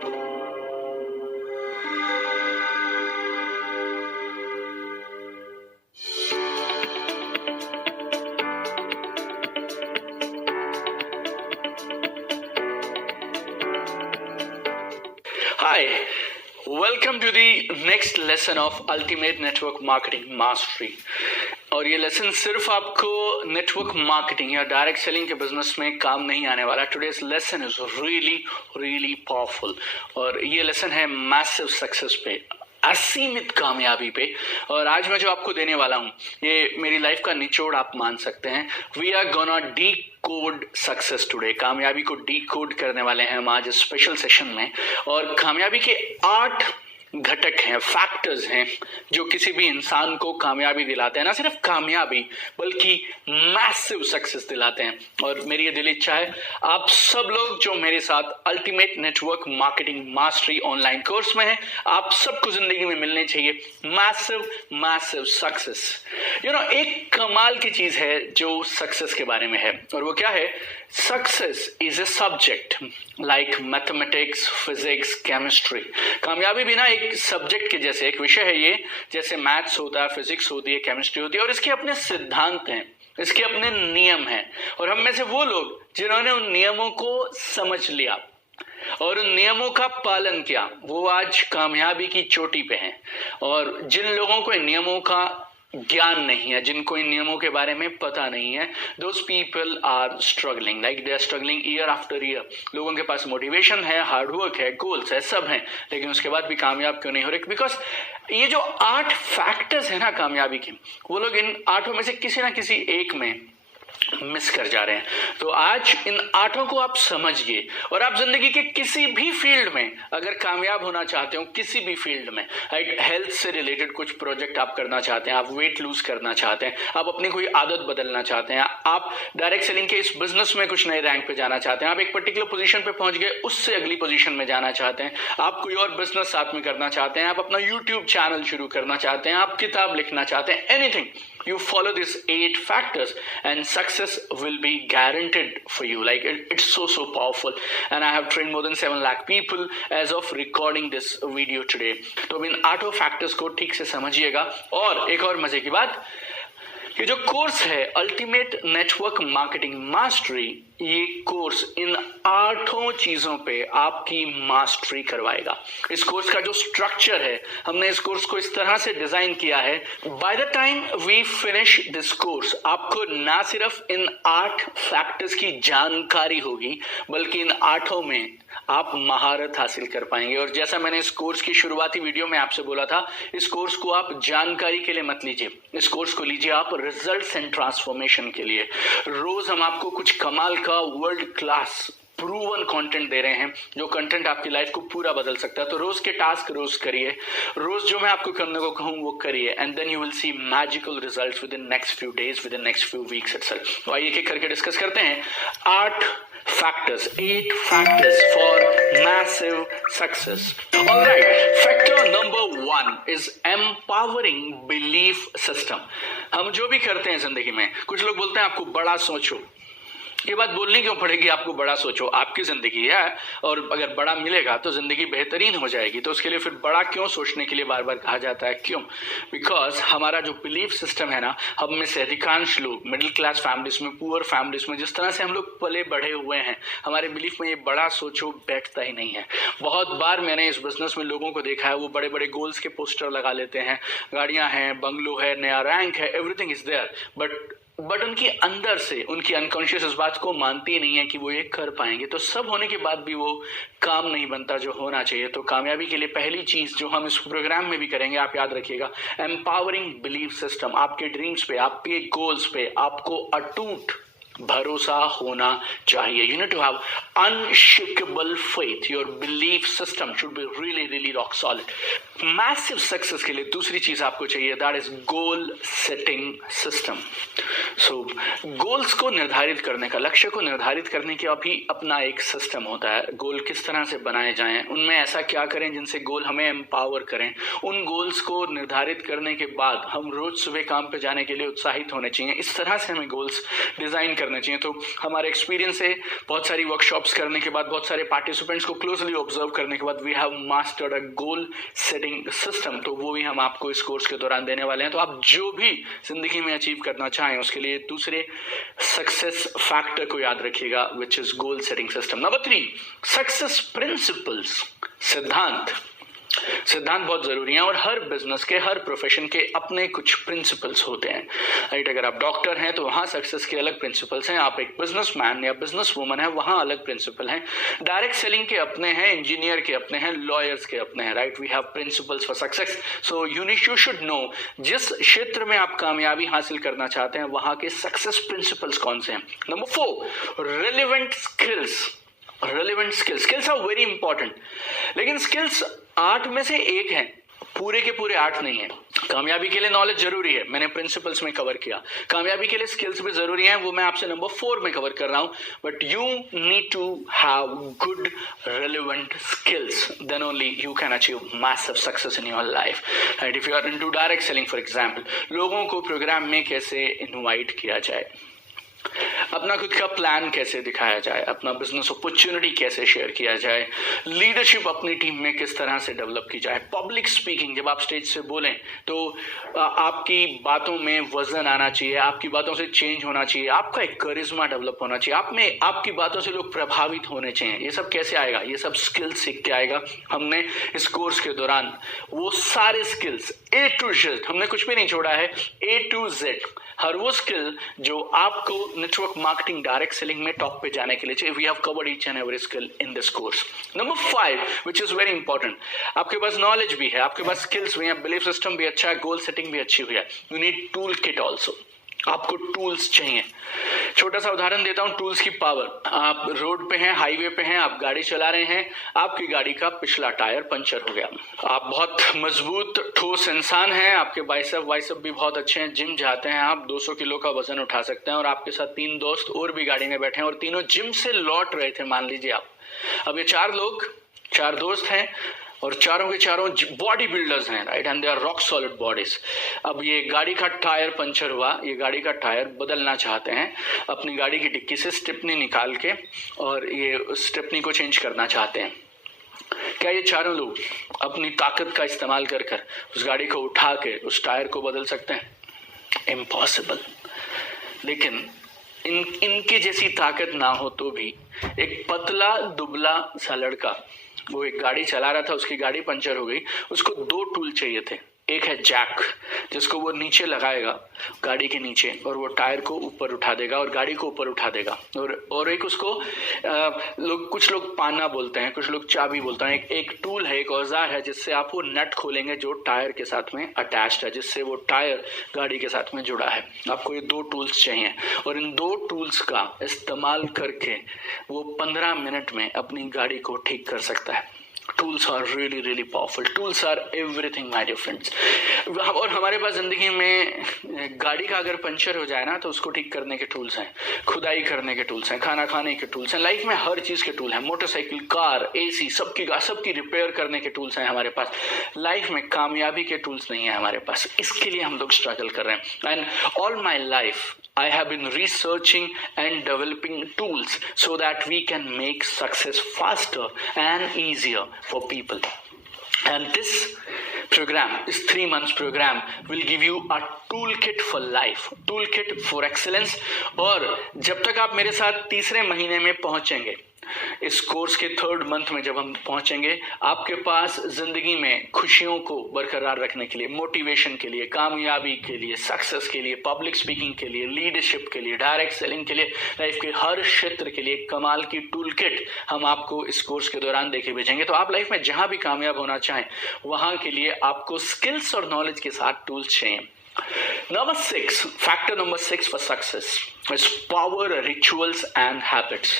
Hi, welcome to the next lesson of Ultimate Network Marketing Mastery. और ये lesson सिर्फ आपको नेटवर्क मार्केटिंग या डायरेक्ट सेलिंग के बिजनेस में काम नहीं आने वाला. Today's lesson is really powerful और ये लेसन है मैसिव सक्सेस पे, असीमित कामयाबी पे. और आज मैं जो आपको देने वाला हूँ ये मेरी लाइफ का निचोड़ आप मान सकते हैं. We are gonna decode success today. कामयाबी को डी कोड करने वाले हैं हम आज स्पेशल सेशन में. और कामयाबी के 8 घटक हैं, फैक्टर्स हैं जो किसी भी इंसान को कामयाबी दिलाते हैं. ना सिर्फ कामयाबी बल्कि मैसिव सक्सेस दिलाते हैं. और मेरी ये दिल इच्छा है आप सब लोग जो मेरे साथ ultimate network marketing mastery online course में हैं, आप सबको जिंदगी में मिलने चाहिए मैसिव सक्सेस. एक कमाल की चीज है जो सक्सेस के बारे में है और वो क्या है? Success is a subject like mathematics, physics, chemistry. कामयाबी भी ना एक सब्जेक्ट के जैसे एक विषय है ये, जैसे मैथ्स होता है, फिजिक्स होती है, केमिस्ट्री होती है. और इसके अपने सिद्धांत हैं, इसके अपने नियम हैं. और हम में से वो लोग जिन्होंने उन नियमों को समझ लिया और उन नियमों का पालन किया, वो आज कामयाबी की चोटी पे हैं. और जिन लोगों को इन नियमों का ज्ञान नहीं है, जिनको इन नियमों के बारे में पता नहीं है, those people are struggling like they are struggling year after year. लोगों के पास मोटिवेशन है, हार्डवर्क है, गोल्स है, सब है, लेकिन उसके बाद भी कामयाब क्यों नहीं हो रहे? बिकॉज ये जो 8 फैक्टर्स है ना कामयाबी के, वो लोग इन 8 में से किसी ना किसी एक में मिस कर जा रहे हैं. तो आज इन 8 को आप समझिए और आप जिंदगी के किसी भी फील्ड में अगर कामयाब होना चाहते हो, किसी भी फील्ड में, हेल्थ से रिलेटेड कुछ प्रोजेक्ट आप करना चाहते हैं, आप वेट लूज करना चाहते हैं, आप अपनी कोई आदत बदलना चाहते हैं, आप डायरेक्ट सेलिंग के इस बिजनेस में कुछ नए रैंक पे जाना चाहते हैं, आप एक पर्टिकुलर पोजीशन पे पहुंच गए, उससे अगली पोजीशन में जाना चाहते हैं, आप कोई और बिजनेस साथ में करना चाहते हैं, आप अपना यूट्यूब चैनल शुरू करना चाहते हैं, आप किताब लिखना चाहते हैं, anything, you follow these 8 factors and success will be guaranteed for you. Like it's so powerful and I have trained more than 7 lakh people as of recording this video today. तो अब इन 8 फैक्टर्स को ठीक से समझिएगा. और एक और मजे की बात, ये जो कोर्स है अल्टीमेट नेटवर्क मार्केटिंग मास्टरी, ये कोर्स इन 8 चीजों पे आपकी मास्टरी करवाएगा. इस कोर्स का जो स्ट्रक्चर है, हमने इस कोर्स को इस तरह से डिजाइन किया है, by the time we finish this course आपको ना सिर्फ इन 8 फैक्टर्स की जानकारी होगी बल्कि इन 8 में आप महारत हासिल कर पाएंगे. और जैसा मैंने इस कोर्स की शुरुआती वीडियो में आपसे बोला था, इस कोर्स को आप जानकारी के लिए मत लीजिए, इस कोर्स को लीजिए आप रिजल्ट्स एंड ट्रांसफॉर्मेशन के लिए. रोज हम आपको कुछ कमाल का वर्ल्ड क्लास प्रूवन कंटेंट दे रहे हैं, जो कंटेंट आपकी लाइफ को पूरा बदल सकता है. तो रोज के टास्क रोज करिए, रोज जो मैं आपको करने को कहूँ वो करिए, and then you will see magical results within next few days, within next few weeks itself. तो आइए एक करके डिस्कस करते हैं 8 factors, 8 factors for massive success. All right, factor number 1 is empowering belief system. हम जो भी करते हैं जिंदगी में, कुछ लोग बोलते हैं आपको बड़ा सोचो. ये बात बोलनी क्यों पड़ेगी आपको? बड़ा सोचो, आपकी जिंदगी है और अगर बड़ा मिलेगा तो जिंदगी बेहतरीन हो जाएगी. तो उसके लिए फिर बड़ा क्यों सोचने के लिए बार बार कहा जाता है? क्यों? बिकॉज हमारा जो बिलीफ सिस्टम है ना, हम में से अधिकांश लोग मिडिल क्लास फैमिलीज में, पुअर फैमिलीज में, जिस तरह से हम लोग पले बढ़े हुए हैं, हमारे बिलीफ में ये बड़ा सोचो बैठता ही नहीं है. बहुत बार मैंने इस बिजनेस में लोगों को देखा है, वो बड़े बड़े गोल्स के पोस्टर लगा लेते हैं, गाड़ियां हैं, बंगलो है, नया रैंक है, एवरीथिंग इज देयर, बट उनकी अंदर से, उनकी अनकॉन्शियस इस बात को मानती नहीं है कि वो ये कर पाएंगे. तो सब होने के बाद भी वो काम नहीं बनता जो होना चाहिए. तो कामयाबी के लिए पहली चीज जो हम इस प्रोग्राम में भी करेंगे, आप याद रखिएगा, एम्पावरिंग बिलीफ सिस्टम. आपके ड्रीम्स पे, आपके गोल्स पे आपको अटूट भरोसा होना चाहिए. You need to have unshakable faith. Your belief system should be really rock solid. Massive success के लिए दूसरी चीज आपको चाहिए, that is goal setting system. So goals को निर्धारित करने का, लक्ष्य को निर्धारित करने का भी अपना एक सिस्टम होता है. गोल किस तरह से बनाए जाएं, उनमें ऐसा क्या करें जिनसे गोल हमें एम्पावर करें. उन गोल्स को निर्धारित करने के बाद हम रोज सुबह काम पे जाने के लिए उत्साहित होने चाहिए. इस तरह से हमें गोल्स डिजाइन करने करने चाहिए। तो हमारे एक्सपीरियंस से बहुत सारी वर्कशॉप्स करने के बाद, बहुत सारे पार्टिसिपेंट्स को क्लोजली ऑब्जर्व करने के बाद we have mastered a goal setting system. तो वो भी हम आपको इस कोर्स के दौरान देने वाले हैं। तो आप जो भी जिंदगी में अचीव करना चाहें उसके लिए दूसरे सक्सेस फैक्टर को याद रखिएगा, which is goal setting system. Number 3, success principles. सिद्धांत बहुत जरूरी है और हर बिजनेस के, हर प्रोफेशन के अपने कुछ प्रिंसिपल्स होते हैं, राइट। अगर आप डॉक्टर हैं तो वहां सक्सेस के अलग प्रिंसिपल्स हैं, आप एक बिजनेसमैन या बिजनेस वुमन है वहां अलग प्रिंसिपल हैं, डायरेक्ट सेलिंग के अपने हैं, इंजीनियर के अपने हैं, लॉयर्स के अपने हैं, right. We have principles for success. So you should know जिस क्षेत्र में आप कामयाबी हासिल करना चाहते हैं वहां के सक्सेस प्रिंसिपल्स कौन से हैं। Number 4, relevant skills are very important. लेकिन स्किल्स 8 में से एक है, पूरे के पूरे 8 नहीं है। कामयाबी के लिए नॉलेज जरूरी है, मैंने प्रिंसिपल्स में कवर किया। कामयाबी के लिए स्किल्स भी जरूरी हैं, वो मैं आपसे नंबर 4 में कवर कर रहा हूं। But you need to have good relevant skills, then only you can achieve massive success in your life, right. If you are into direct selling for example, लोगों को प्रोग्राम में कैसे इनवाइट किया जाए, अपना खुद का प्लान कैसे दिखाया जाए, अपना बिजनेस अपॉर्चुनिटी कैसे शेयर किया जाए, लीडरशिप अपनी टीम में किस तरह से डेवलप की जाए, पब्लिक स्पीकिंग, जब आप स्टेज से बोलें तो आपकी बातों में वजन आना चाहिए, आपकी बातों से चेंज होना चाहिए, आपका एक करिश्मा डेवलप होना चाहिए, आप में आपकी बातों से लोग प्रभावित होने चाहिए। ये सब कैसे आएगा? ये सब स्किल्स सीख के आएगा। हमने इस कोर्स के दौरान वो सारे स्किल्स A to Z, हमने कुछ भी नहीं छोड़ा है, A to Z, हर वो स्किल जो आपको नेटवर्क मार्केटिंग, डायरेक्ट सेलिंग में टॉप पे जाने के लिए चाहिए। We have covered each and every skill in this course. Number 5, which is very important, आपके पास नॉलेज भी है, आपके पास स्किल्स भी हैं, बिलीफ सिस्टम भी अच्छा है, गोल सेटिंग भी अच्छी हुई है, you need tool kit also. आपको टूल्स चाहिए। छोटा सा उदाहरण देता हूं टूल्स की पावर। आप रोड पे हैं, हाईवे पे हैं, आप गाड़ी चला रहे हैं, आपकी गाड़ी का पिछला टायर पंचर हो गया। आप बहुत मजबूत ठोस इंसान हैं, आपके बाइसेप भी बहुत अच्छे हैं, जिम जाते हैं, आप 200 किलो का वजन उठा सकते हैं और आपके साथ 3 दोस्त और भी गाड़ी में बैठे हैं और तीनों जिम से लौट रहे थे, मान लीजिए आप। अब ये 4 दोस्त हैं और चारों के चारों बॉडी बिल्डर्स हैं, right, and they are rock solid bodies. अब ये गाड़ी का टायर पंचर हुआ, ये गाड़ी का टायर बदलना चाहते हैं, अपनी गाड़ी की डिक्की से स्टेपनी निकाल के और ये स्टेपनी को चेंज करना चाहते हैं। क्या ये चारों लोग अपनी ताकत का इस्तेमाल कर कर उस गाड़ी को उठा के उस टायर को बदल सकते हैं? इम्पॉसिबल। लेकिन इनकी जैसी ताकत ना हो तो भी एक पतला दुबला सा लड़का, वो एक गाड़ी चला रहा था, उसकी गाड़ी पंचर हो गई, उसको 2 टूल चाहिए थे। एक है जैक, जिसको वो नीचे लगाएगा गाड़ी के नीचे और वो टायर को ऊपर उठा देगा और गाड़ी को ऊपर उठा देगा, और एक उसको कुछ लोग पाना बोलते हैं, कुछ लोग चाबी बोलते हैं। एक टूल है, एक औजार है जिससे आप वो नट खोलेंगे जो टायर के साथ में अटैच्ड है, जिससे वो टायर गाड़ी के साथ में जुड़ा है। आपको ये 2 टूल्स चाहिए और इन 2 टूल्स का इस्तेमाल करके वो 15 मिनट में अपनी गाड़ी को ठीक कर सकता है। Tools are really really powerful. Tools are everything, my dear friends. और हमारे पास जिंदगी में गाड़ी का अगर पंचर हो जाए ना तो उसको ठीक करने के टूल्स हैं, खुदाई करने के टूल्स हैं, खाना खाने के टूल्स हैं, लाइफ में हर चीज के टूल हैं, मोटरसाइकिल, कार, एसी, सबकी रिपेयर करने के टूल्स हैं हमारे पास। लाइफ में कामयाबी के टूल्स नहीं है हमारे पास, इसके लिए हम लोग स्ट्रगल कर रहे हैं। And all my life I have been researching and developing tools so that we can make success faster and easier for people. And this program, this 3 months program, will give you a toolkit for life, toolkit for excellence. और जब तक आप मेरे साथ 3रे महीने में पहुंचेंगे, इस कोर्स के 3rd मंथ में जब हम पहुंचेंगे, आपके पास जिंदगी में खुशियों को बरकरार रखने के लिए, मोटिवेशन के लिए, कामयाबी के लिए, सक्सेस के लिए, पब्लिक स्पीकिंग के लिए, लीडरशिप के लिए, डायरेक्ट सेलिंग के लिए, लाइफ के हर क्षेत्र के लिए कमाल की टूल किट हम आपको इस कोर्स के दौरान देके भेजेंगे। तो आप लाइफ में जहां भी कामयाब होना चाहें वहां के लिए आपको स्किल्स और नॉलेज के साथ टूल्स चाहिए। Number 6, factor number 6 for success is power, rituals and habits.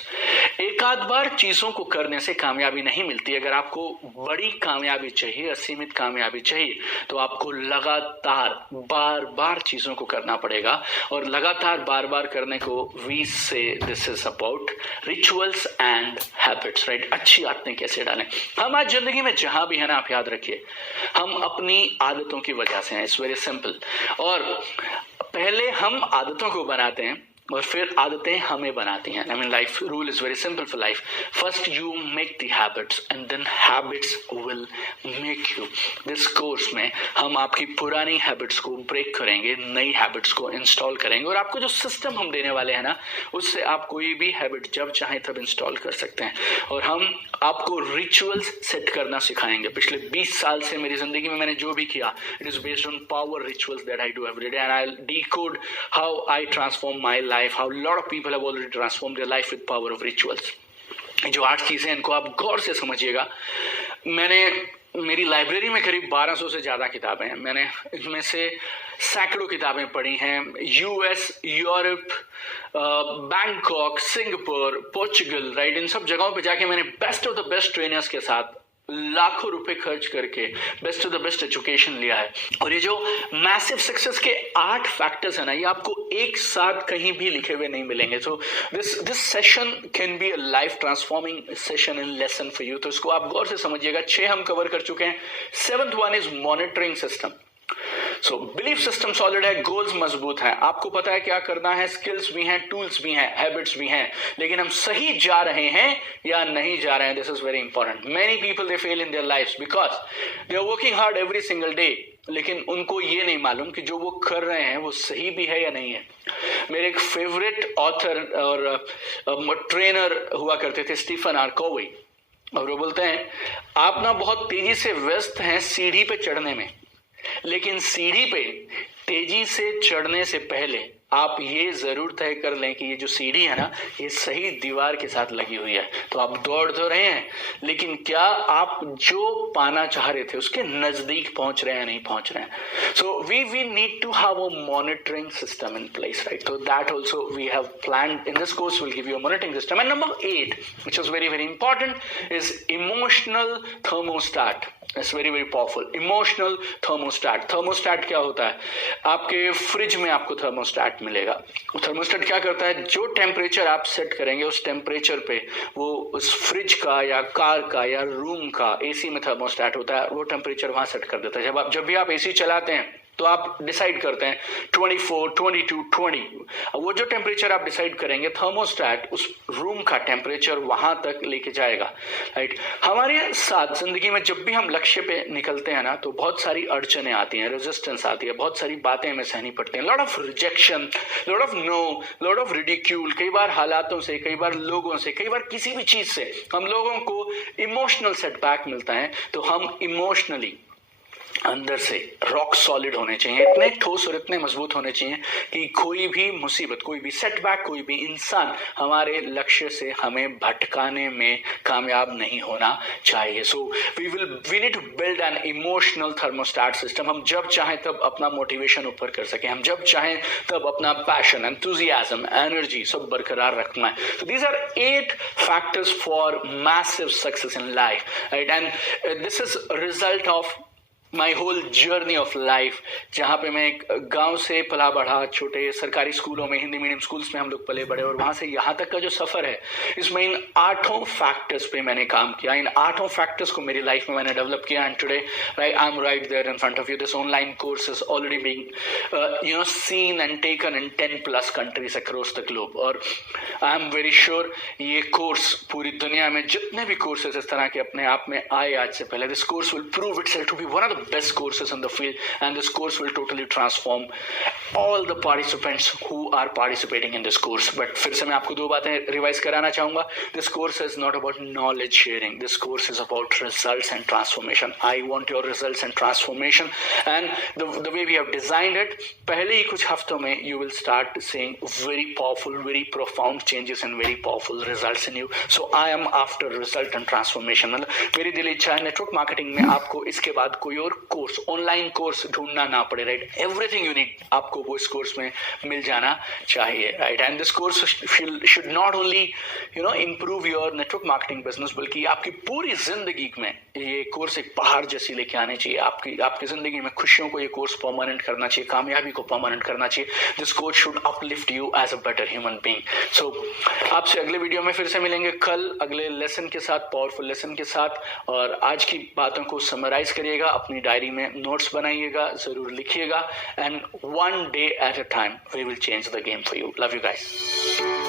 एक आध बार चीजों को करने से कामयाबी नहीं मिलती। अगर आपको बड़ी कामयाबी चाहिए, असीमित कामयाबी चाहिए, तो आपको लगातार बार बार चीजों को करना पड़ेगा। और लगातार बार बार करने को we say this is about rituals and habits, right? अच्छी आदतें कैसे डालें। हम आज जिंदगी में जहां भी है ना, आप याद रखिए, हम अपनी आदतों की वजह से हैं। It's very simple. और पहले हम आदतों को बनाते हैं और फिर आदतें हमें बनाती हैं। I mean life rule is very simple for life, first you make the habits and then habits will make you. This course में हम आपकी पुरानी हैबिट्स को ब्रेक करेंगे, नई हैबिट्स को इंस्टॉल करेंगे, और आपको जो सिस्टम हम देने वाले हैं ना, उससे आप कोई भी हैबिट जब चाहे तब इंस्टॉल कर सकते हैं। और हम आपको रिचुअल्स सेट करना सिखाएंगे। पिछले 20 साल से मेरी जिंदगी में मैंने जो भी किया, it is based on power rituals that I do every day, and I will decode how I transform my life, how a lot of people have already transformed their life with power of rituals. जो 8 चीजें, इनको आप गौर से समझिएगा। मेरी library में करीब 1200 से ज़्यादा किताबें हैं। मैंने इनमें से सैकड़ों किताबें पढ़ी हैं। US, Europe, Bangkok, Singapore, Portugal, right, इन सब जगहों पे जाके मैंने best of the best trainers के साथ लाखों रुपए खर्च करके best of the best education लिया है। और ये जो मैसिव सक्सेस के 8 फैक्टर्स है ना, ये आपको एक साथ कहीं भी लिखे हुए नहीं मिलेंगे। So this session can be a life transforming session in lesson for you. तो इसको आप गौर से समझिएगा। 6 हम कवर कर चुके हैं। 7th one is monitoring system. So belief system solid है, गोल्स मजबूत है, आपको पता है क्या करना है, स्किल्स भी हैं, टूल्स भी हैं, हैबिट्स भी हैं, लेकिन हम सही जा रहे हैं या नहीं जा रहे हैं। This is very important. Many people they fail in their lives because they are working hard every single day, लेकिन उनको ये नहीं मालूम कि जो वो कर रहे हैं वो सही भी है या नहीं है। मेरे एक फेवरेट ऑथर और ट्रेनर हुआ करते थे, स्टीफन आर कोवी, और वो बोलते हैं आप ना बहुत तेजी से व्यस्त हैं सीढ़ी पे चढ़ने में, लेकिन सीढ़ी पे तेजी से चढ़ने से पहले आप ये जरूर तय कर लें कि ये जो सीढ़ी है ना, ये सही दीवार के साथ लगी हुई है। तो आप दौड़ तो रहे हैं, लेकिन क्या आप जो पाना चाह रहे थे उसके नजदीक पहुंच रहे हैं, नहीं पहुंच रहे हैं। So we need to have a monitoring system in place, right. So that also we have planned in this course. We'll give you a monitoring system. And number 8, which is very, very important, is emotional thermostat. It's very, very powerful. Emotional thermostat. Thermostat क्या होता है? आपके fridge में आपको thermostat मिलेगा। Thermostat क्या करता है, जो टेम्परेचर आप सेट करेंगे उस टेम्परेचर पे वो उस फ्रिज का या कार का या रूम का, एसी में थर्मोस्टेट होता है, वो टेम्परेचर वहां सेट कर देता है। जब भी आप एसी चलाते हैं तो आप डिसाइड करते हैं 24, 22, 20। वो जो टेम्परेचर आप डिसाइड करेंगे, थर्मोस्टेट उस रूम का टेम्परेचर वहां तक लेके जाएगा, राइट। हमारे साथ जिंदगी में जब भी हम लक्ष्य पे निकलते हैं ना, तो बहुत सारी अड़चने आती हैं, रेजिस्टेंस आती है, बहुत सारी बातें हमें सहनी पड़ती हैं, lot of rejection, lot of no, lot of ridicule. कई बार हालातों से, कई बार लोगों से, कई बार किसी भी चीज से हम लोगों को इमोशनल सेटबैक मिलता है। तो हम इमोशनली अंदर से रॉक सॉलिड होने चाहिए, इतने ठोस और इतने मजबूत होने चाहिए कि कोई भी मुसीबत, कोई भी सेटबैक, कोई भी इंसान हमारे लक्ष्य से हमें भटकाने में कामयाब नहीं होना चाहिए। So we need to build an emotional thermostat system. हम जब चाहें तब अपना मोटिवेशन ऊपर कर सकें, हम जब चाहें तब अपना पैशन, एंथुजियाज्म, एनर्जी सब बरकरार रखना है। So these are 8 factors for massive success in life, right? And this is a result of my whole journey of life, जहाँ पे मैं एक गांव से पला बढ़ा, छोटे सरकारी स्कूलों में, हिंदी मीडियम स्कूल्स में हम लोग पले बड़े, और वहाँ से यहाँ तक का जो सफ़र है, इसमें इन 8 फैक्टर्स पे मैंने काम किया। इन 8 फैक्टर्स को मेरी लाइफ में मैंने डेवलप किया। And today I am right there in front of you. This online course is already being seen and taken in 10+ countries across the globe. और आई एम वेरी श्योर ये course पूरी दुनिया में जितने भी कोर्सेज इस तरह के अपने आप में आए आज से पहले, this course will prove itself to be one of the best courses in the field, and this course will totally transform all the participants who are participating in this course. But फिर से मैं आपको 2 बातें revise कराना चाहूंगा। This course is not about knowledge sharing. This course is about results and transformation. I want your results and transformation, and the way we have designed it, पहले ही कुछ हफ्तों में you will start seeing very powerful, very profound changes and very powerful results in you. So I am after result and transformation. मतलब मेरी दिल इच्छा है network marketing में आपको इसके बाद कोई और कोर्स, ऑनलाइन कोर्स ढूंढना ना पड़े, राइट। एवरीथिंग यू नीड आपको वो इस कोर्स में मिल जाना चाहिए, right. And this course should not only improve your network marketing business, बल्कि आपकी पूरी जिंदगी में ये कोर्स एक पहाड़ जैसी लेके आने चाहिए। आपकी जिंदगी में खुशियों को ये कोर्स परमानेंट करना चाहिए, कामयाबी को परमानेंट करना चाहिए। This course should uplift you as a better human being. So आपसे अगले वीडियो में फिर से मिलेंगे कल, अगले लेसन के साथ, पावरफुल लेसन के साथ। और आज की बातों को समराइज करिएगा, अपनी अपनी डायरी में नोट्स बनाइएगा, जरूर लिखिएगा, and 1 day at a time we will change the game for you. Love you guys.